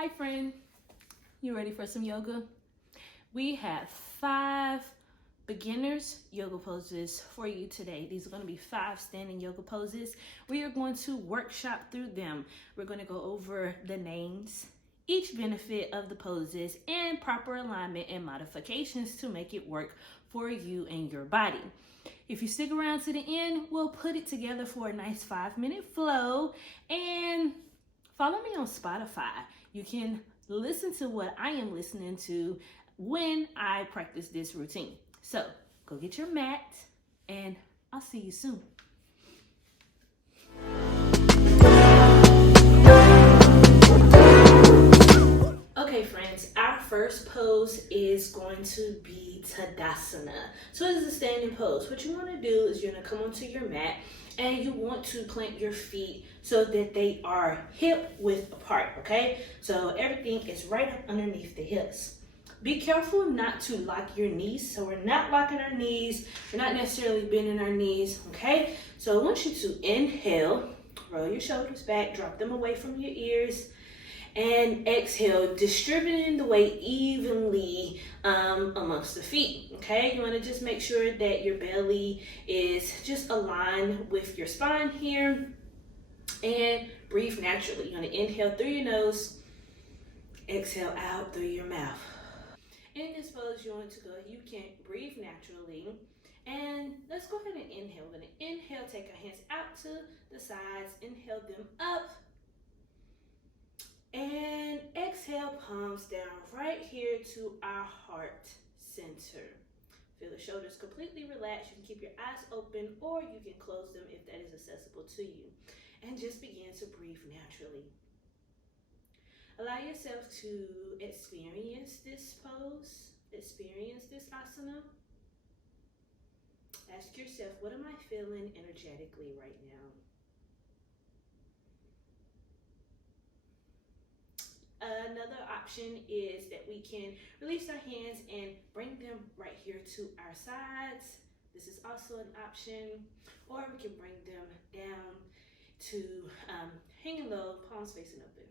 Hi friend, you ready for some yoga? We have 5 beginners yoga poses for you today. These are going to be 5 standing yoga poses. We are going to workshop through them. We're going to go over the names, each benefit of the poses, and proper alignment and modifications to make it work for you and your body. If you stick around to the end, we'll put it together for a nice 5-minute flow. And follow me on Spotify. You can listen to what I am listening to when I practice this routine. So go get your mat and I'll see you soon. Okay friends, our first pose is going to be Tadasana. So it is a standing pose. What you want to do is you're going to come onto your mat and you want to plant your feet so that they are hip width apart, okay? So everything is right up underneath the hips. Be careful not to lock your knees. So we're not locking our knees. We're not necessarily bending our knees, okay? So I want you to inhale, roll your shoulders back, drop them away from your ears, and exhale, distributing the weight evenly amongst the feet, okay? You want to just make sure that your belly is just aligned with your spine here, and breathe naturally. You want to inhale through your nose, exhale out through your mouth. In this pose, you want to go, you can breathe naturally, and let's go ahead and inhale. We're going to inhale, take our hands out to the sides, inhale them up, and exhale, palms down right here to our heart center. Feel the shoulders completely relaxed. You can keep your eyes open or you can close them if that is accessible to you. And just begin to breathe naturally. Allow yourself to experience this pose, experience this asana. Ask yourself, what am I feeling energetically right now? Another option is that we can release our hands and bring them right here to our sides. This is also an option. Or we can bring them down to hanging low, palms facing open.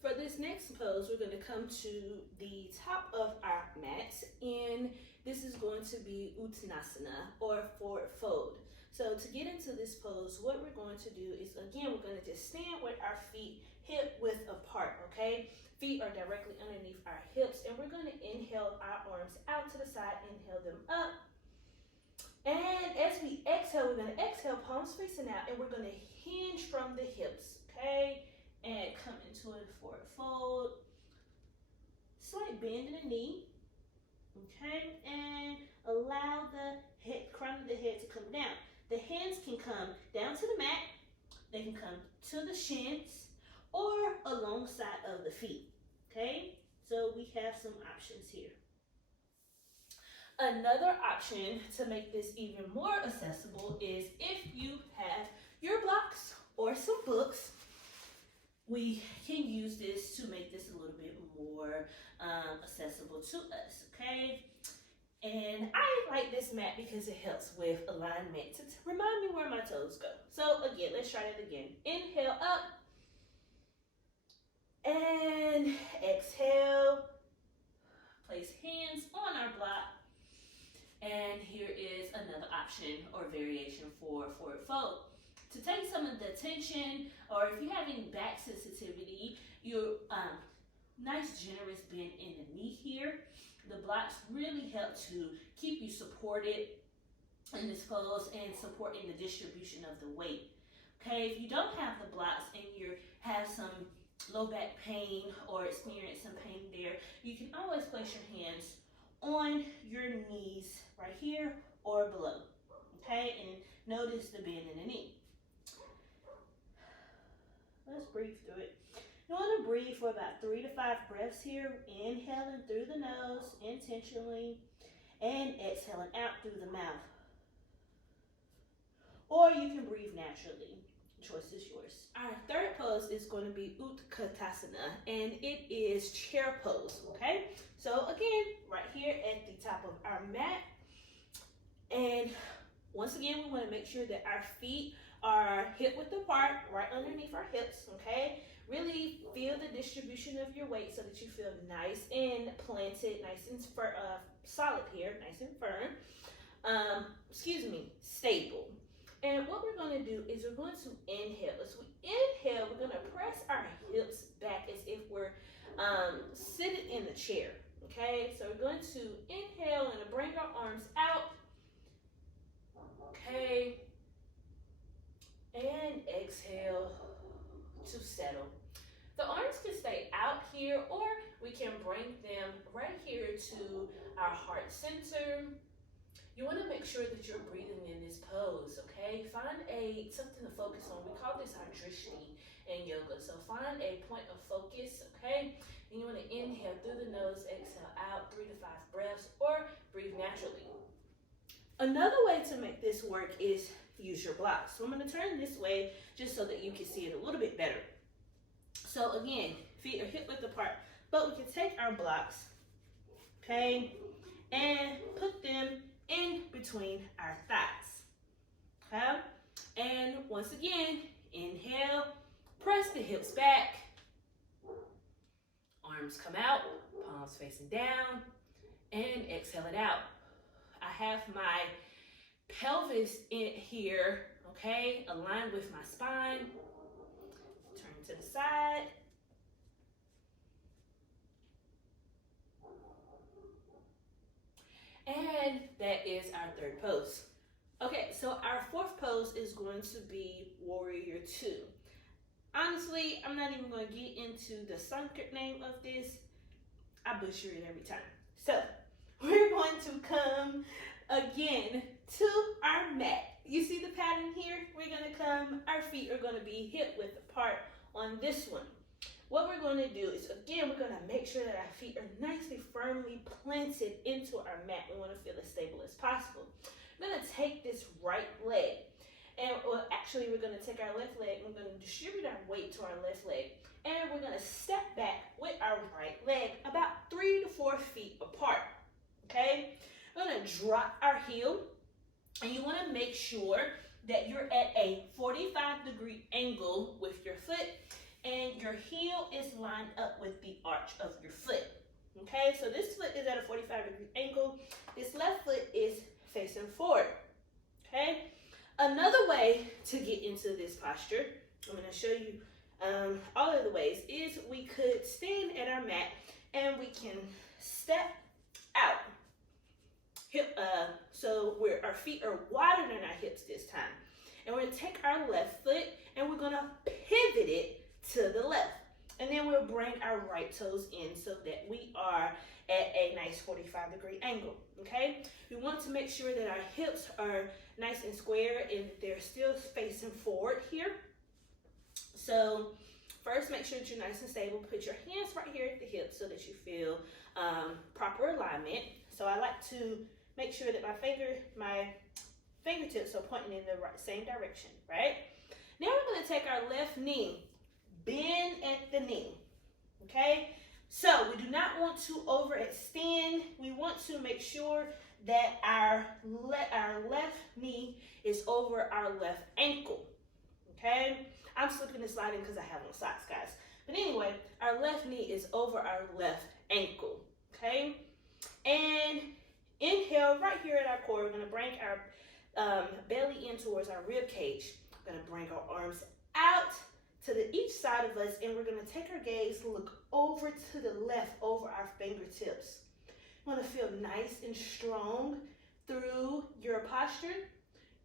For this next pose, we're going to come to the top of our mats, and this is going to be Uttansana, or forward fold. So to get into this pose, what we're going to do is, again, we're going to just stand with our feet hip width apart, okay? Feet are directly underneath our hips, and we're going to inhale our arms out to the side, inhale them up. And as we exhale, we're going to exhale, palms facing out, and we're going to hinge from the hips, okay? And come into a forward fold. Slight bend in the knee, okay? And allow the head, crown of the head to come down. The hands can come down to the mat, they can come to the shins, or alongside of the feet, okay? So we have some options here. Another option to make this even more accessible is if you have your blocks or some books, we can use this to make this a little bit more accessible to us, okay? And I like this mat because it helps with alignment to remind me where my toes go. So again, let's try it again. Inhale up and exhale. Place hands on our block. And here is another option or variation for forward fold. To take some of the tension, or if you have any back sensitivity, your nice generous bend in the knee here. The blocks really help to keep you supported in this pose and supporting the distribution of the weight. Okay, if you don't have the blocks and you have some low back pain or experience some pain there, you can always place your hands on your knees right here or below. Okay, and notice the bend in the knee. Let's breathe through it. You want to breathe for about 3 to 5 breaths here, inhaling through the nose intentionally and exhaling out through the mouth. Or you can breathe naturally. The choice is yours. Our third pose is going to be Utkatasana, and it is chair pose, okay? So again, right here at the top of our mat, and Once again, we want to make sure that our feet are hip width apart, right underneath our hips, okay? Really feel the distribution of your weight so that you feel nice and planted, nice and solid here, nice and firm. Stable. And what we're going to do is we're going to inhale. As we inhale, we're going to press our hips back as if we're sitting in the chair, okay? So we're going to inhale and bring our arms out, okay? And exhale to settle. The arms can stay out here, or we can bring them right here to our heart center. You want to make sure that you're breathing in this pose, okay? Find something to focus on. We call this our drishti in yoga. So find a point of focus, okay? And you want to inhale through the nose, exhale out 3 to 5 breaths, or breathe naturally. Another way to make this work is use your blocks. So I'm going to turn this way just so that you can see it a little bit better. So again, feet are hip width apart, but we can take our blocks, okay, and put them in between our thighs, okay? And once again, inhale, press the hips back, arms come out, palms facing down, and exhale it out. I have my pelvis in here, okay, aligned with my spine. Turn to the side. And that is our third pose. Okay, so our fourth pose is going to be Warrior II. Honestly, I'm not even going to get into the Sanskrit name of this. I butcher it every time. So, we're going to come again to our mat. You see the pattern here? We're going to come, our feet are going to be hip width apart on this one. What we're going to do is, again, we're going to make sure that our feet are nicely, firmly planted into our mat. We want to feel as stable as possible. We're going to take this right leg, and actually we're going to take our left leg, and we're going to distribute our weight to our left leg, and we're going to step back with our right leg about 3 to 4 feet apart, okay? We're going to drop our heel, and you want to make sure that you're at a 45-degree angle with your foot, and your heel is lined up with the arch of your foot, okay? So this foot is at a 45-degree angle. This left foot is facing forward, okay? Another way to get into this posture, I'm going to show you all of the ways, is we could stand at our mat and we can step out. So our feet are wider than our hips this time. And we're going to take our left foot and we're going to pivot it to the left. And then we'll bring our right toes in so that we are at a nice 45-degree angle, okay? We want to make sure that our hips are nice and square and they're still facing forward here. So first, make sure that you're nice and stable. Put your hands right here at the hips so that you feel proper alignment. So I like to make sure that my fingertips are pointing in the same direction, right? Now we're going to take our left knee, bend at the knee, okay? So we do not want to overextend. We want to make sure that our left knee is over our left ankle, okay? I'm slipping and sliding because I have on socks, guys. But anyway, our left knee is over our left ankle, okay? And inhale right here at our core. We're going to bring our belly in towards our rib cage. We're going to bring our arms out to each side of us, and we're going to take our gaze, look over to the left, over our fingertips. You want to feel nice and strong through your posture.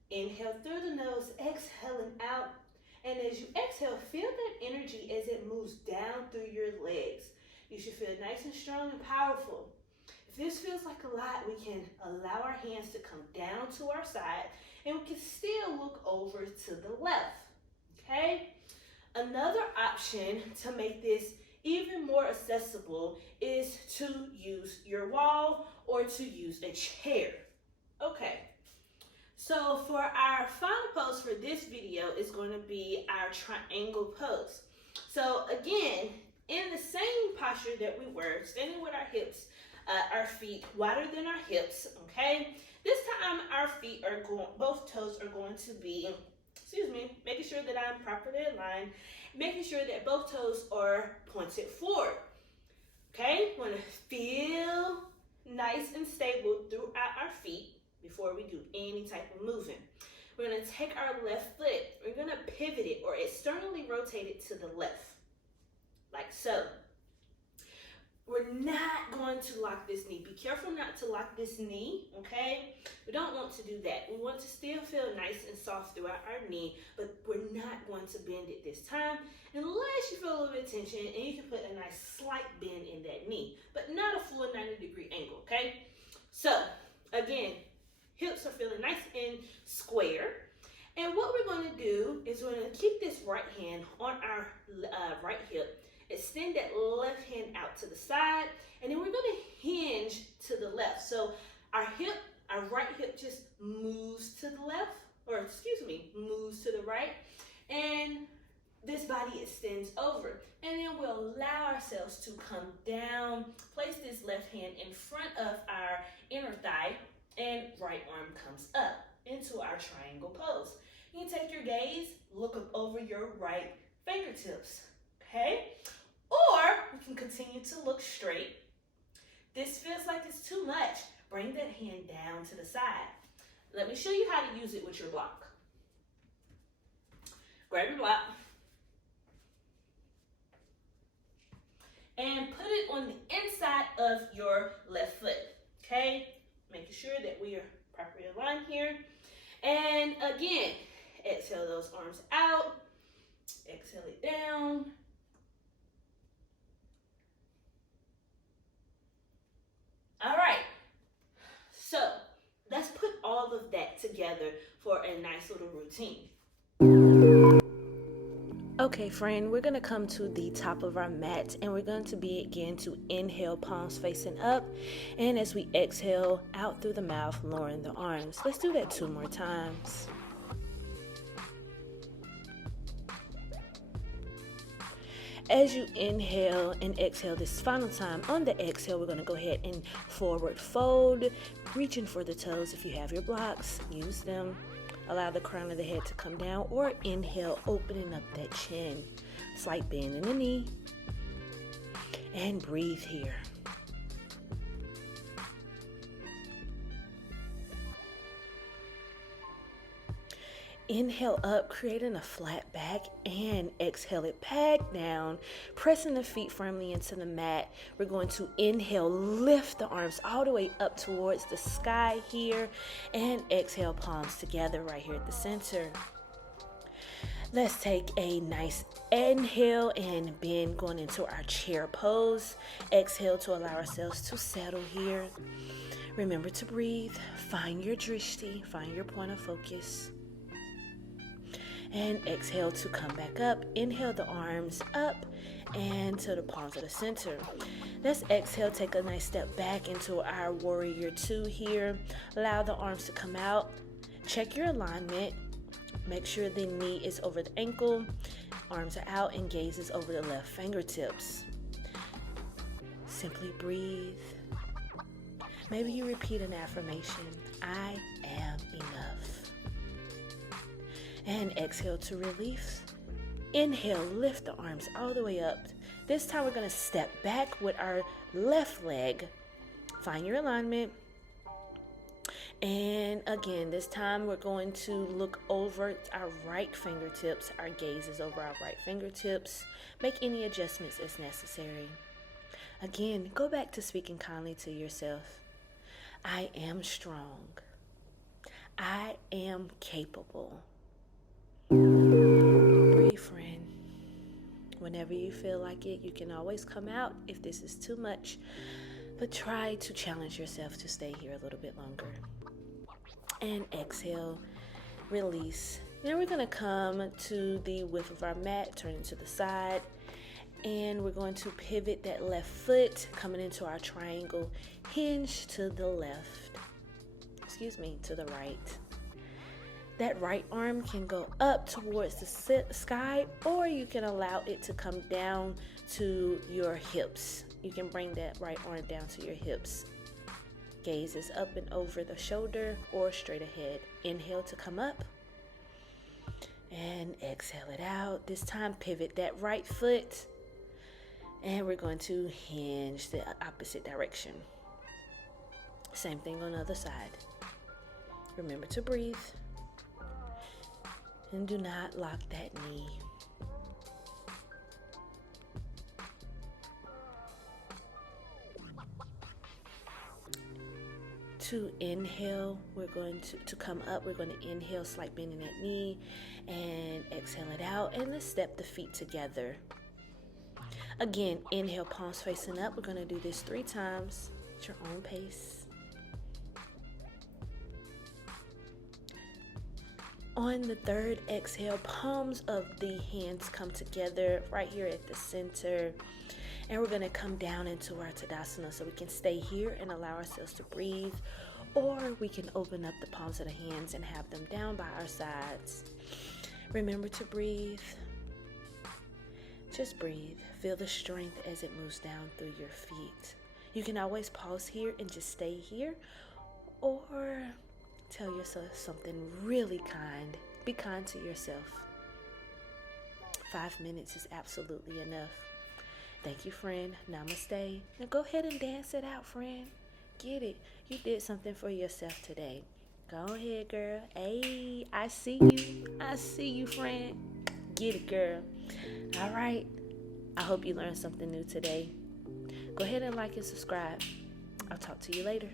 Inhale through the nose, exhaling out. And as you exhale, feel that energy as it moves down through your legs. You should feel nice and strong and powerful. If this feels like a lot, we can allow our hands to come down to our side, and we can still look over to the left, okay? Another option to make this even more accessible is to use your wall or to use a chair. Okay, so for our final pose for this video is going to be our triangle pose. So again, in the same posture that we were, standing with our hips, our feet wider than our hips, okay? This time our feet are both toes are going to be, making sure that I'm properly aligned, making sure that both toes are pointed forward. Okay, we want to feel nice and stable throughout our feet before we do any type of moving. We're going to take our left foot, we're going to pivot it or externally rotate it to the left, like so. We're not going to lock this knee. Be careful not to lock this knee, okay? We don't want to do that. We want to still feel nice and soft throughout our knee, but we're not going to bend it this time unless you feel a little bit of tension, and you can put a nice slight bend in that knee, but not a full 90-degree angle, okay? So, again, hips are feeling nice and square. And what we're going to do is we're going to keep this right hand on our right hip, extend that left hand out to the side, and then we're going to hinge to the left. So our right hip just moves to the left, moves to the right, and this body extends over. And then we'll allow ourselves to come down, place this left hand in front of our inner thigh, and right arm comes up into our triangle pose. You can take your gaze, look up over your right fingertips, okay? Or we can continue to look straight. This feels like it's too much. Bring that hand down to the side. Let me show you how to use it with your block. Grab your block and put it on the inside of your left foot, okay? Making sure that we are properly aligned here. And again, exhale those arms out, exhale it down. All right, so let's put all of that together for a nice little routine. Okay, friend, we're going to come to the top of our mat, and we're going to begin to inhale, palms facing up, and as we exhale, out through the mouth, lowering the arms. Let's do that 2 more times. As you inhale and exhale this final time, on the exhale, we're going to go ahead and forward fold, reaching for the toes. If you have your blocks, use them. Allow the crown of the head to come down, or inhale, opening up that chin. Slight bend in the knee. And breathe here. Inhale up, creating a flat back, and exhale it back down, pressing the feet firmly into the mat. We're going to inhale, lift the arms all the way up towards the sky here, and exhale, palms together right here at the center. Let's take a nice inhale and bend, going into our chair pose. Exhale to allow ourselves to settle here. Remember to breathe, find your drishti, find your point of focus. And exhale to come back up. Inhale the arms up and to the palms of the center. Let's exhale, take a nice step back into our warrior 2 here. Allow the arms to come out. Check your alignment. Make sure the knee is over the ankle. Arms are out and gaze is over the left fingertips. Simply breathe. Maybe you repeat an affirmation. I am enough. And exhale to release. Inhale, lift the arms all the way up. This time we're going to step back with our left leg. Find your alignment. And again, this time we're going to look over our right fingertips. Our gaze is over our right fingertips. Make any adjustments as necessary. Again, go back to speaking kindly to yourself. I am strong. I am capable. Breathe, friend. Whenever you feel like it, you can always come out if this is too much, but try to challenge yourself to stay here a little bit longer. And exhale, release. Now we're going to come to the width of our mat, turning to the side, and we're going to pivot that left foot, coming into our triangle hinge to the left, to the right. That right arm can go up towards the sky, or you can allow it to come down to your hips. You can bring that right arm down to your hips. Gaze is up and over the shoulder or straight ahead. Inhale to come up. And exhale it out. This time, pivot that right foot. And we're going to hinge the opposite direction. Same thing on the other side. Remember to breathe. And do not lock that knee. To inhale, we're going to come up. We're going to inhale, slight bend in that knee, and exhale it out. And let's step the feet together. Again, inhale, palms facing up. We're going to do this 3 times at your own pace. On the third exhale, palms of the hands come together right here at the center. And we're going to come down into our Tadasana, so we can stay here and allow ourselves to breathe, or we can open up the palms of the hands and have them down by our sides. Remember to breathe. Just breathe. Feel the strength as it moves down through your feet. You can always pause here and just stay here, or tell yourself something really kind. Be kind to yourself. 5 minutes is absolutely enough. Thank you, friend. Namaste. Now go ahead and dance it out, friend. Get it. You did something for yourself today. Go ahead, girl. Hey, I see you. I see you, friend. Get it, girl. All right. I hope you learned something new today. Go ahead and like and subscribe. I'll talk to you later.